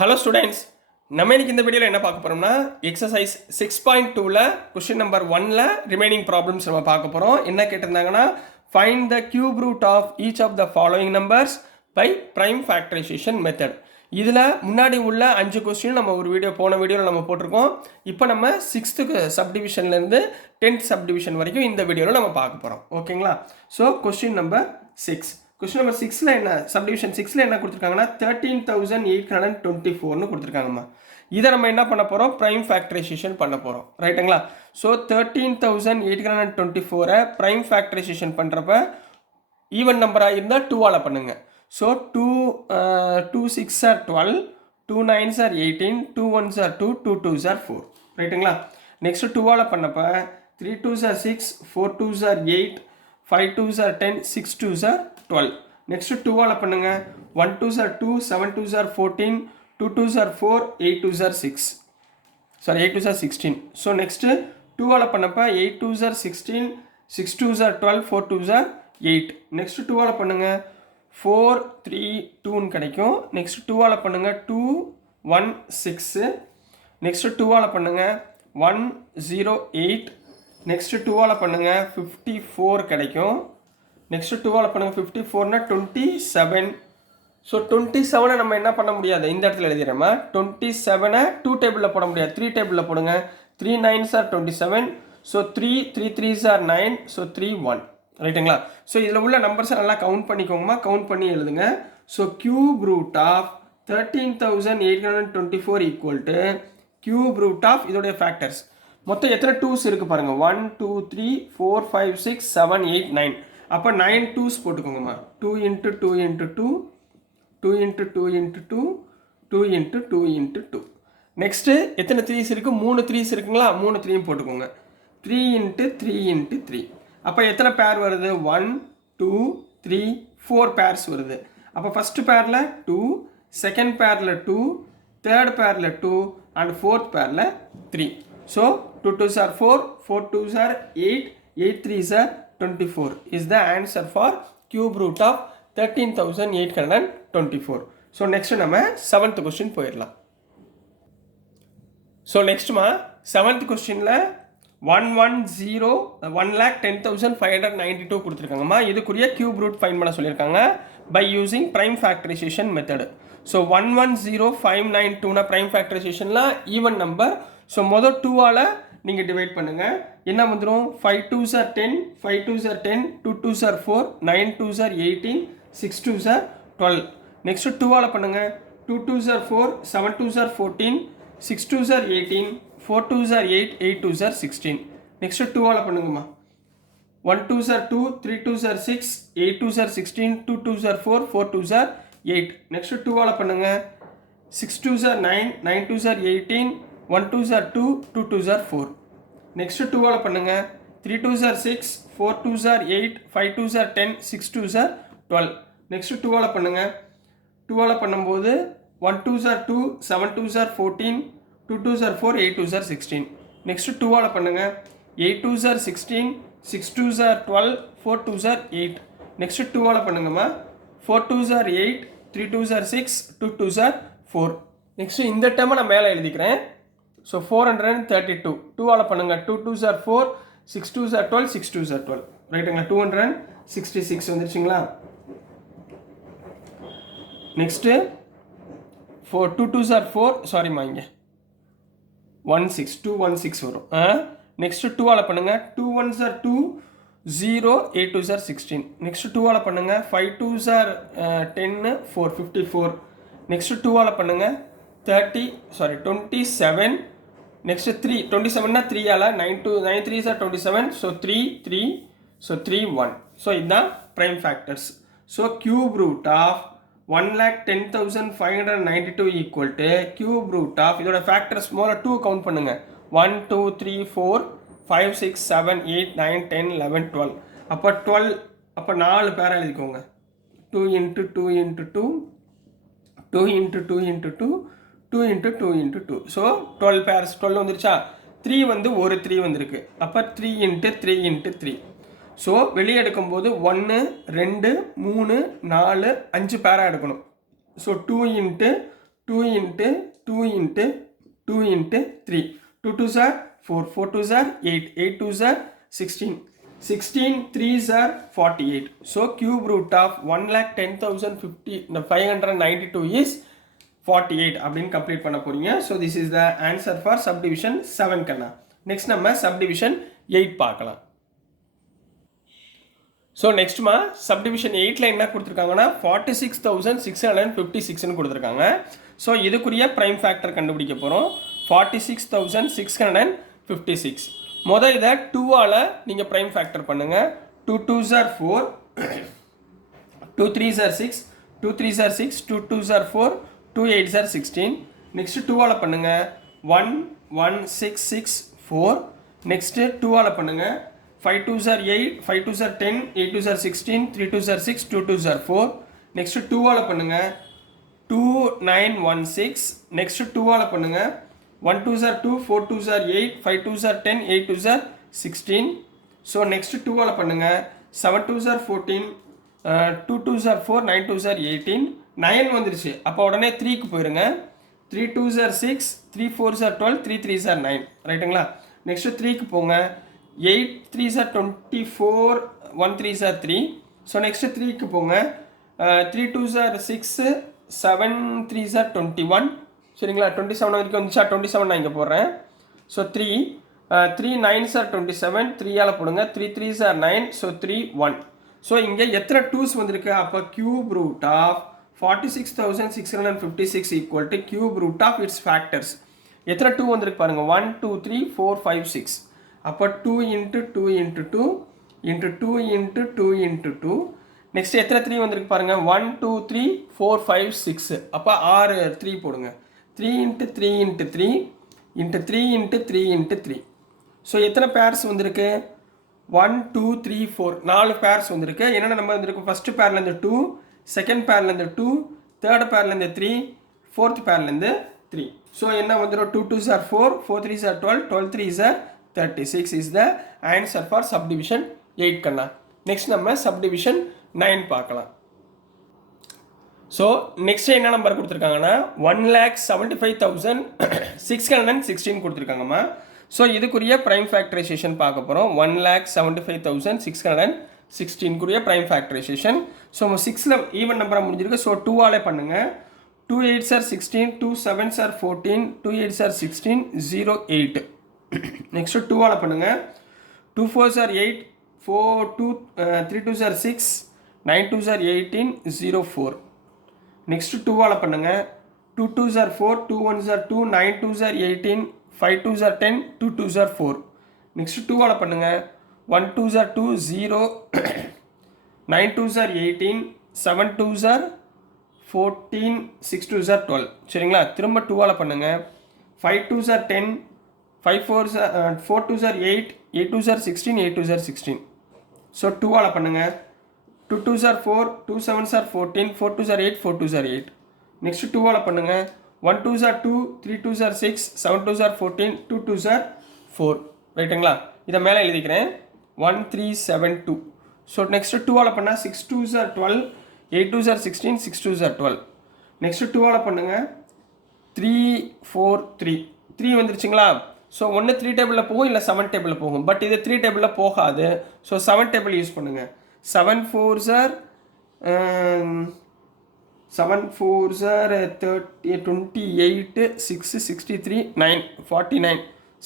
Hello students, நம்ம இன்னைக்கு இந்த வீடியோவில் என்ன பார்க்க போகிறோம்னா எக்ஸசைஸ் 6.2ல கொஸ்டின் நம்பர் 1ல ரிமைனிங் ப்ராப்ளம்ஸ் நம்ம பார்க்க போகிறோம். என்ன கேட்டிருந்தாங்கன்னா, find the cube root of each of the following numbers by prime factorization method. இதில் முன்னாடி உள்ள 5 கொஸ்டின் நம்ம ஒரு போன வீடியோவில் நம்ம போட்டிருக்கோம். இப்போ நம்ம 6th சப்டிவிஷன்லேருந்து 10th சப்டிவிஷன் வரைக்கும் இந்த வீடியோவில் நம்ம பார்க்க போகிறோம். ஓகேங்களா? So question number 6. Question number 6ல என்ன சப்டிவிஷன் 6ல என்ன கொடுத்துருக்காங்கன்னா 13,824னு கொடுத்துருக்காங்கம்மா. இதை நம்ம என்ன பண்ண போகிறோம்? ப்ரைம் ஃபேக்டரைசேஷன் பண்ண போகிறோம். ரைட்டுங்களா? ஸோ 13,824 ப்ரைம் ஃபேக்டரைசேஷன் பண்ணுறப்ப ஈவன் நம்பராக இருந்தால் 2ஆல் பண்ணுங்க. So 2 6 are 12, 2 9s are 18, 2 1s are 2, 2 2s are 4. ரைட்டுங்களா? நெக்ஸ்ட் 2ஆல் பண்ணப்போ 3 2s are 6, 4 2s are 8, 5 2s are 10, 6 2s are 12. Next 2ஆல் பண்ணுங்க. 1 2s are 2, 7 2s are 14, 2 2s are 4, 8 2s are 6. Sorry 8 2s are 16. So next 2ஆல் பண்ணப்போ 8 2s are 16, 6 2s are 12, 4 2s are 8. Next 2ஆல் பண்ணுங்க 4 3 2ன்னு கிடைக்கும். Next 2ஆல் பண்ணுங்க 2 1 6. Next 2ஆல் பண்ணுங்க 1 0 8. Next 2ஆல் பண்ணுங்க 54 கிடைக்கும். Next 2ஆல் பண்ணுங்க 54னா 27. ஸோ 27 நம்ம என்ன பண்ண முடியாது, இந்த இடத்துல எழுதிடுறோமா. 27 2 டேபிளில் போட முடியாது, 3 டேபிளில் போடுங்க. 3 9s are 27. So 3 3 3s are 9. So 3 1. ரைட்டுங்களா? ஸோ இதில் உள்ள நம்பர்ஸை நல்லா கவுண்ட் பண்ணிக்கோங்கம்மா. கவுண்ட் பண்ணி எழுதுங்க. So cube root of 13,824 equal to cube root of இதோடைய ஃபேக்டர்ஸ். மொத்தம் எத்தனை 2s இருக்குது பாருங்கள். 1 2 3 4 5 6 7 8 9. அப்போ 9 2s போட்டுக்கோங்கம்மா. 2 into 2 into 2, 2 into 2 into 2, 2 into 2 into 2. Next எத்தனை 3s இருக்குது? 3 3s இருக்குங்களா? 3 3யும் போட்டுக்கோங்க. 3 into 3 into 3. அப்போ எத்தனை பேர் வருது? 1 2 3 4 பேர்ஸ் வருது. அப்போ ஃபஸ்ட்டு பேரில் 2, செகண்ட் பேரில் 2, தேர்ட் பேரில் 2 அண்ட் ஃபோர்த் பேரில் 3. So 2 2s are 4, 4 2s are 8, 8 3s are 24 is the answer for cube root of 13,824. So next நம்ம 7th கொஸ்டின் போயிடலாம். ஸோ நெக்ஸ்ட்மா 7th கொஸ்டினில் 1,10,592 கொடுத்துருக்காங்கம்மா. இதுக்குரிய கியூப் ரூட் ஃபைன் பண்ண சொல்லியிருக்காங்க by using prime factorization method. So 1,10,592னா prime ஃபேக்டரைசேஷனில் even number. So மொதல் 2ஆல் நீங்கள் டிவைட் பண்ணுங்கள். என்ன வந்துடும்? 5 2s are 10, 5 2s are 10, 2 2s are 4, 9 2s are 18, 6 2s are 12. Next 2ஆல் பண்ணுங்கள். 2 2s are 4, 7 2s are 14, 6 2s are 18, 4 2s are 8, 8 2s are 16. Next 2ஆல் பண்ணுங்கம்மா. 1 2s are 2, 3 2s are 6, 8 2s are 16, 2 2s are 4, 4 2s are 8. Next 2ஆல் பண்ணுங்கள். 6 2s are 9, 9 2s are 18, 1 2s are 2, 2 2s are 4. Next 2ஆல் பண்ணுங்கள். 3 2s are 6, 4 2s are 8, 5 2s are 10, 6 2s are 12. Next 2ஆல் பண்ணுங்கள். 2ஆல் பண்ணும்போது 1 2s are 2, 7 2s are 14, 2 2s are 4, 8 2s are 16. Next 2ஆல் பண்ணுங்கள். 8 2s are 16, 6 2s are 12, 4 2s are 8. Next 2ஆல் பண்ணுங்கம்மா. 4 2s are 8, 3 2s are 6, 2 2s are 4. Next இந்த டேர்மை நான் மேலே எழுதிக்கிறேன். ஸோ 432. 2ஆல் பண்ணுங்கள். 2 2s are 4, 6 2s are 12, 6 2s are 12. ரைட்டுங்களா? 266 வந்துருச்சுங்களா? நெக்ஸ்ட்டு 2 2s are 4, சாரிம்மா இங்கே 216 வரும். நெக்ஸ்ட்டு 2ஆல் பண்ணுங்கள். 2 1s are 2, 0, 8 2s are 16. Next 2ஆல் பண்ணுங்கள். 5 2s are 10, 4 54. நெக்ஸ்ட்டு 2ஆல் பண்ணுங்கள். 27. நெக்ஸ்ட் 3 27னா 3ஆல் 9 3s are 27. So 3 3. So 3 1. So இதுதான் prime factors. So cube root of 1,10,592 equal to cube root of இதோட ஃபேக்டர்ஸ் மூலம் 2 கவுண்ட் பண்ணுங்க. 1 2 3 4 5 6 7 8 9 10 11 12. அப்போ 12. அப்போ 4 பேரை எழுதிக்கோங்க. 2 into 2 into 2, 2 into 2 into 2, 2 into 2 into 2. So 12 pairs. 12 வந்துருச்சா? 3 வந்து ஒரு 3 வந்திருக்கு. அப்போ 3 into 3 into 3. ஸோ வெளியே எடுக்கும்போது 1 2 3 4 5 பேராக எடுக்கணும். So 2 into 2 into 2 into 2 into 3. 2 2s are 4, 4 2s are 8, 8 2s are 16, 16 3s are 48. So cube root of 1,10,592 is 48 அப்படின்னு கம்ப்ளீட் பண்ண போறீங்க. So this is the answer for subdivision 7 Kanna. Next நம்ம subdivision 8 பார்க்கலாம். So நெக்ஸ்ட்மா subdivision 8ல் என்ன கொடுத்துருக்காங்கன்னா 46,656ன்னு கொடுத்துருக்காங்க. So இதுக்குரிய prime factor கண்டுபிடிக்க போகிறோம். 46,656. மொதல் இதை 2ஆல் நீங்கள் ப்ரைம் ஃபேக்டர் பண்ணுங்கள். 2 2s are 4, 2 3s are 6, 2 3s are 6, 2 2s are 4, 2 8s are 16. Next 2ஆல் பண்ணுங்கள். 1 1 6 6 4. நெக்ஸ்ட்டு 2ஆல் பண்ணுங்கள். 5 2s are 8, 5 2s are 10, 8 2s are 16, 3 2s are 6, 2 2s are 4. Next 2ஆல் பண்ணுங்க. 2 9 1 6. நெக்ஸ்ட் 2ஆல் பண்ணுங்க. 1 2s are 2, 4 2s are 8, 5 2s are 10, 8 2s are 16. So next 2ஆல் பண்ணுங்க. 7 2s are 14, 2 2s are 4, 9 2s are 18. 9 வந்துருச்சு. அப்போ உடனே 3க்கு போயிருங்க. 3 2s are 6, 3 4s are 12, 3 3s are 9. ரைட்டுங்களா? Next 3க்கு போங்க. 8 3s are 24, 1 3s are 3. So next 3க்கு போங்க. 3 2s are 6, 7 3s are 21. சரிங்களா? 27 வரைக்கும் வந்துச்சா? 27 நான் இங்கே போடுறேன். ஸோ 3 3 9s are 27, 3ஆல் போடுங்க. 3 3s are 9, ஸோ 3 1. ஸோ இங்கே எத்தனை 2s வந்திருக்கு? அப்போ cube root of 46,656 equal to cube root of its factors. எத்தனை 2 வந்திருக்கு பாருங்கள். 1 2 3 4 5 6. அப்போ 2 into 2 into 2 into 2 into 2 into 2. Next எத்தனை 3 வந்திருக்கு பாருங்கள். 1 2 3 4 5 6. அப்போ 6 3 போடுங்க. 3 into 3 into 3 into 3 into 3 into 3. So எத்தனை பேர்ஸ் வந்திருக்கு? 1 2 3 4 4 பேர்ஸ் வந்திருக்கு. என்னென்ன நம்பர் வந்திருக்கு? ஃபஸ்ட்டு பேர்லேருந்து 2, செகண்ட் பேர்லேருந்து 2, தேர்ட் பேர்லேருந்து 3, ஃபோர்த் பேர்லேருந்து 3. ஸோ என்ன வந்துடும்? 2 2s are 4, 4 3s are 12, 12 3s are 36 is the answer for subdivision 8 கண்ணா. நெக்ஸ்ட் நம்ம subdivision 9 பார்க்கலாம். ஸோ நெக்ஸ்ட் என்ன நம்பர் கொடுத்துருக்காங்கன்னா 1,75,616 கொடுத்துருக்காங்கம்மா. ஸோ இதுக்குரிய ப்ரைம் ஃபேக்டரைசேஷன் பார்க்க போகிறோம். 1,75,616 ப்ரைம் ஃபேக்டரைசேஷன். ஸோ 6ல் ஈவன் நம்பராக முடிஞ்சிருக்கு. ஸோ 2ஆலே பண்ணுங்கள். 2 8s are 16, 2 7s are 14, 2 8s are 16, 0 8. Next 2ஆல் பண்ணுங்க. 2 4s are 8, 3 2s are 6, 9 2s are 18, 0 4. Next 2ஆல் பண்ணுங்க. 2 2s are 4, 2 1s are 2, 9 2s are 18, 5 2s are 10, 2 2s are 4. Next 2ஆல் பண்ணுங்க. 1 2s are 2, 0, 9 2s are 18, 7 2s are 14, 6 2s are 12. சரிங்களா? திரும்ப 2ஆல் பண்ணுங்க. 5 2s are 10, 4 2s are 8, 8 2s are 16, 8 2s are 16. So 2ஆல் பண்ணுங்க. 2 2s are 4, 2 7s are 14, 4 2s are 8, 4 2s are 8. Next 2ஆல் பண்ணுங்க. 1 2s are 2, 3 2s are 6, 7 2s are 14, 2 2s are 4. ரைட்டுங்களா? இதை மேலே எழுதிக்கிறேன். 1 3 7 2. So next 2ஆல் பண்ணால் 6 2s are 12, 8 2s are 16, 6 2s are 12. Next 2ஆல் பண்ணுங்க. 3 4 3 3 வந்துருச்சுங்களா? So ஒன்று 3 டேபிளில் போகும், இல்லை 7 டேபிளில் போகும். பட் இது 3 டேபிளில் போகாது. ஸோ 7 டேபிள் யூஸ் பண்ணுங்கள். 7 4s are 28, 6 63, 9 49.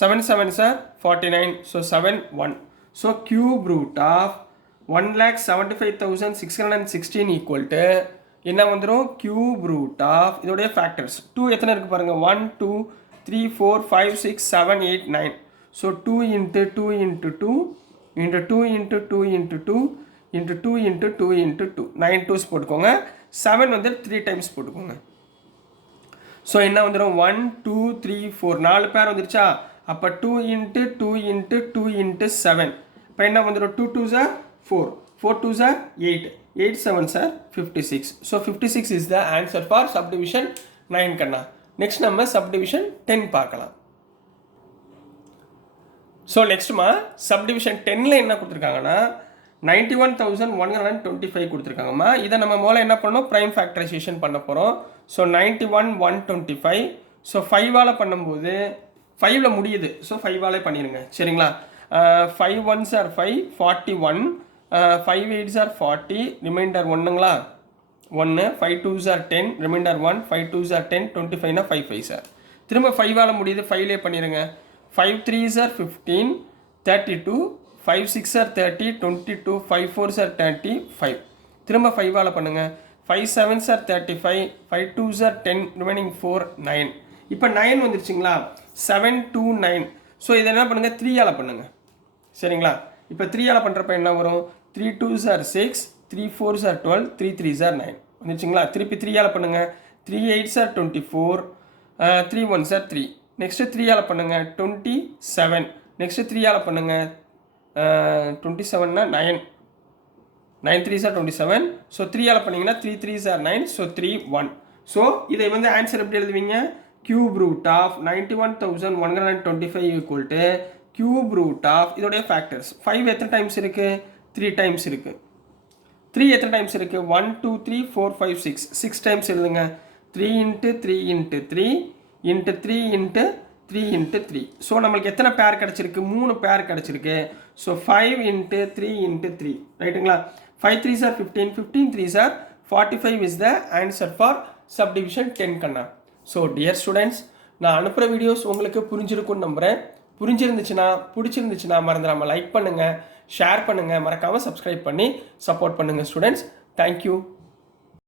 7 7s are 49. So 7 1. So cube root of 1,75,616 equal to என்ன வந்துடும்? கியூப் ரூட் ஆஃப் இதோடைய ஃபேக்டர்ஸ் 2 எத்தனை இருக்குது பாருங்கள். 1 2 3 4 5 6 7 8 9. So 2 into 2 into 2 into 2 into 2 into 2 into 2 into 2 into 2 9 2s போட்டுக்கோங்க. 7 வந்து 3 டைம்ஸ் போட்டுக்கோங்க. ஸோ என்ன வந்துடும்? 1 2 3 4 4 பேர் வந்துருச்சா? அப்போ 2 into 2 into 2 into 7. இப்போ என்ன வந்துடும்? 2 2s are 4, 4 2s are 8, 8 7s are 56. So 56 is the answer for subdivision 9 கண்ணா. நெக்ஸ்ட் நம்ம சப்டிவிஷன் 10 பார்க்கலாம். ஸோ நெக்ஸ்ட்மா சப்டிவிஷன் 10ல் என்ன கொடுத்துருக்காங்கன்னா 91,125 கொடுத்துருக்காங்கம்மா. இதை நம்ம முதல்ல என்ன பண்ணணும், ப்ரைம் ஃபேக்டரைசேஷன் பண்ண போகிறோம். ஸோ 91,125. ஸோ 5ஆல் பண்ணும்போது 5ல் முடியுது. ஸோ 5ஆலே பண்ணிடுங்க சரிங்களா. 5 1s are 5, 41. 5 8s are 40, remainder 1ங்களா 1. 5 2s are 10, remainder 1. 5 2s are 10, 25னா 5 5s are. திரும்ப 5ஆல் முடியுது, 5லே பண்ணிடுங்க. 5 3s are 15, 32. 5 6 are 30, 22. 5 4s are 35. திரும்ப 5ஆல் பண்ணுங்க. 5 7s are 35, 5 2s are 10, remaining 4 9. இப்போ 9 வந்துருச்சுங்களா. 7 2 9. ஸோ இதை என்ன பண்ணுங்க, 3ஆல் பண்ணுங்க சரிங்களா. இப்போ 3ஆல் பண்ணுறப்ப என்ன வரும், 3 2s are 6, 3 4s are 12, 3 3s are 9 வந்துருச்சுங்களா. திருப்பி 3ஆல் பண்ணுங்க. 3 8s are 24, 3 1s are 3. Next 3ஆல் பண்ணுங்க 27. நெக்ஸ்ட்டு 3ஆல் பண்ணுங்க 27னா 9, 9 3s are 27. ஸோ 3ஆல் பண்ணிங்கன்னா 3 3s are 9. ஸோ 3 1. ஸோ இதை வந்து ஆன்சர் எப்படி எழுதுவீங்க, cube root of 91,125 equal to cube root of இதோடைய ஃபேக்டர்ஸ். 5 எத்தனை டைம்ஸ் இருக்குது, 3 டைம்ஸ் இருக்குது. 3 எத்தனை டைம்ஸ் இருக்குது, 1 2 3 4 5 6 6 டைம்ஸ் எழுதுங்க. 3 × 3 × 3 × 3 × 3 × 3. ஸோ நம்மளுக்கு எத்தனை பேர் கிடச்சிருக்கு, 3 பேர் கிடச்சிருக்கு. ஸோ 5 × 3 × 3 ரைட்டுங்களா. 5 3s are 15, 15 3s are 45 is the answer for subdivision 10 கண்ணா. ஸோ டியர் ஸ்டூடெண்ட்ஸ், நான் அனுப்புகிற வீடியோஸ் உங்களுக்கு புரிஞ்சிருக்குன்னு நம்புகிறேன். புரிஞ்சிருந்துச்சுன்னா பிடிச்சிருந்துச்சுன்னா மறந்துடாமல் லைக் பண்ணுங்கள், ஷேர் பண்ணுங்கள், மறக்காமல் சப்ஸ்கிரைப் பண்ணி சப்போர்ட் பண்ணுங்கள் ஸ்டூடெண்ட்ஸ். தேங்க்யூ.